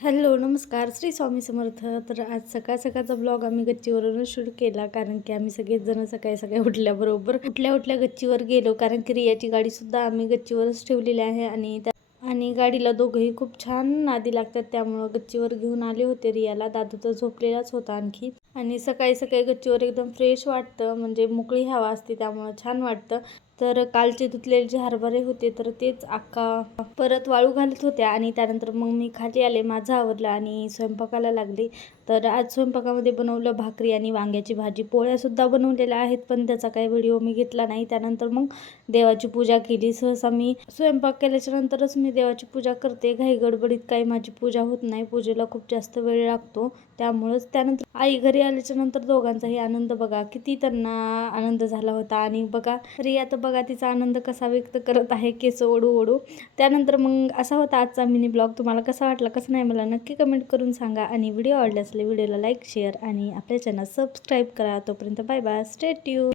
Hello, नमस्कार. श्री स्वामी समर्थ. तर आज सकाळचा ब्लॉग आम्ही गच्चीवरूनच शूट केला, कारण की आम्ही सगळेच जण सकाळी उठल्याबरोबर उठल्या गच्चीवर गेलो, कारण की रियाची गाडीसुद्धा आम्ही गच्चीवरच ठेवलेली आहे आणि गाडीला दोघंही खूप छान नादी लागतात, त्यामुळं गच्चीवर घेऊन आले होते रियाला. दादू तर झोपलेलाच होता आणखी. आणि सकाळी गच्चीवर एकदम फ्रेश वाटतं, म्हणजे मोकळी हवा असते, त्यामुळं छान वाटतं. तर कालचे धुतलेले जे हरभरे होते तर तेच अक्का परत वाळू घालत होत्या, आणि त्यानंतर मग मी खाली आले, माझं आवरलं आणि स्वयंपाकाला लागली. तर आज स्वयंपाकामध्ये बनवलं भाकरी आणि वांग्याची भाजी. पोळ्यासुद्धा बनवलेल्या आहेत, पण त्याचा काही व्हिडिओ मी घेतला नाही. त्यानंतर मग देवाची पूजा केली. सहसा मी स्वयंपाक केल्याच्या नंतरच मी देवाची पूजा करते. घाई गडबडीत काही माझी पूजा होत नाही. पूजेला खूप जास्त वेळ लागतो, त्यामुळंच. त्यानंतर आई घरी आल्याच्या नंतर दोघांचाही आनंद बघा, किती त्यांना आनंद झाला होता. आणि बघा रिया तर बघा तिचा आनंद कसा व्यक्त करत आहे, केस ओढू ओढू. त्यानंतर मग असा होता आजचा मिनी ब्लॉग. तुम्हाला कसा वाटला कसं नाही मला नक्की कमेंट करून सांगा, आणि व्हिडिओ आवडला असेल व्हिडिओला लाईक शेअर आणि आपल्या चॅनल सबस्क्राईब करा. तोपर्यंत बाय बाय, स्टे ट्यून.